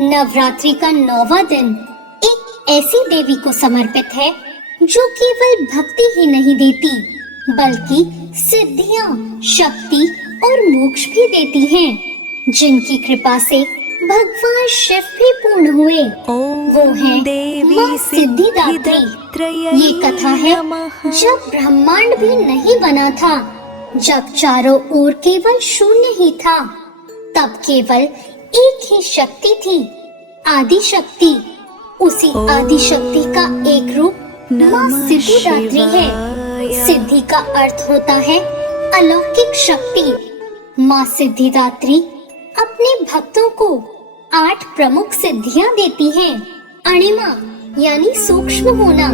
नवरात्रि का 9वां दिन एक ऐसी देवी को समर्पित है जो केवल भक्ति ही नहीं देती बल्कि सिद्धियां, शक्ति और मोक्ष भी देती हैं, जिनकी कृपा से भगवान शिव भी पूर्ण हुए। वो है माँ सिद्धिदात्री। ये कथा है जब ब्रह्मांड भी नहीं बना था, जब चारों ओर केवल शून्य ही था, तब केवल एक ही शक्ति थी, आदि शक्ति। उसी आदि शक्ति का एक रूप माँ सिद्धिदात्री है। सिद्धि का अर्थ होता है अलौकिक शक्ति। माँ सिद्धिदात्री अपने भक्तों को 8 प्रमुख सिद्धियां देती हैं। अणिमा यानी सूक्ष्म होना,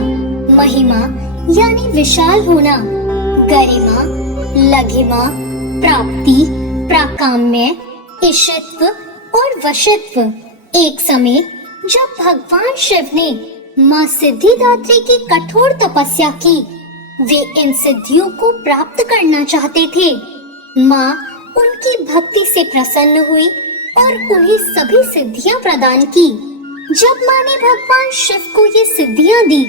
महिमा यानी विशाल होना, गरिमा, लघिमा, प्राप्ति, प्राकाम्य, ईशित्व और वशित्व। एक समय जब भगवान शिव ने माँ सिद्धिदात्री की कठोर तपस्या की, वे इन सिद्धियों को प्राप्त करना चाहते थे। माँ उनकी भक्ति से प्रसन्न हुई और उन्हें सभी सिद्धियां प्रदान की। जब माँ ने भगवान शिव को ये सिद्धियां दी,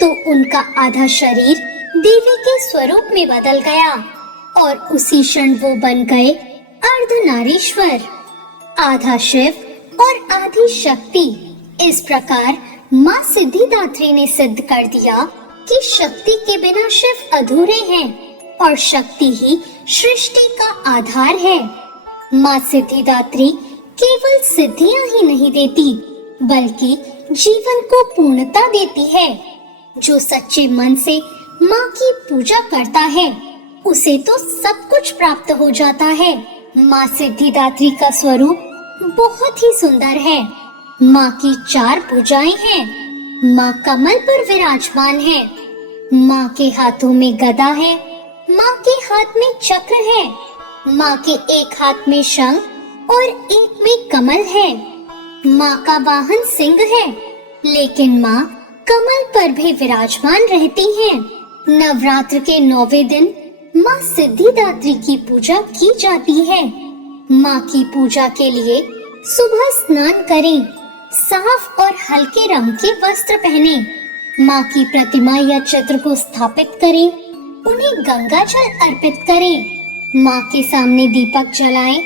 तो उनका आधा शरीर देवी के स्वरूप में बदल गया और उसी क्षण वो बन गए अर्धनारीश्वर, आधा शिव और आधी शक्ति। इस प्रकार माँ सिद्धिदात्री ने सिद्ध कर दिया कि शक्ति के बिना शिव अधूरे हैं और शक्ति ही सृष्टि का आधार है। माँ सिद्धिदात्री केवल सिद्धियां ही नहीं देती बल्कि जीवन को पूर्णता देती है। जो सच्चे मन से माँ की पूजा करता है, उसे तो सब कुछ प्राप्त हो जाता है। माँ सिद्धिदात्री का स्वरूप बहुत ही सुंदर है। माँ की 4 भुजाएं हैं। माँ कमल पर विराजमान है। माँ के हाथों में गदा है। माँ के हाथ में चक्र है। माँ के एक हाथ में शंख और एक में कमल है। माँ का वाहन सिंह है, लेकिन माँ कमल पर भी विराजमान रहती हैं। नवरात्र के 9वें दिन माँ सिद्धिदात्री की पूजा की जाती है। माँ की पूजा के लिए सुबह स्नान करें, साफ और हल्के रंग के वस्त्र पहने, माँ की प्रतिमा या चित्र को स्थापित करें, उन्हें गंगा जल अर्पित करें, माँ के सामने दीपक जलाएं,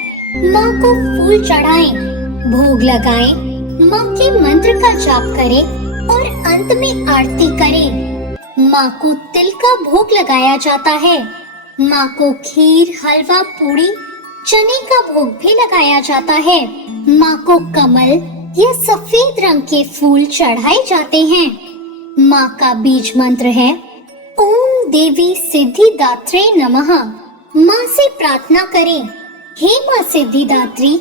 माँ को फूल चढ़ाएं, भोग लगाएं, माँ के मंत्र का जाप करें और अंत में आरती करें। माँ को तिल का भोग लगाया जाता है। माँ को खीर, हलवा, पूड़ी, चने का भोग भी लगाया जाता है। माँ को कमल या सफेद रंग के फूल चढ़ाए जाते हैं। माँ का बीज मंत्र है ओम देवी सिद्धिदात्रे नमः। माँ से प्रार्थना करें, हे माँ सिद्धिदात्री,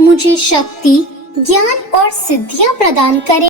मुझे शक्ति, ज्ञान और सिद्धियाँ प्रदान करें।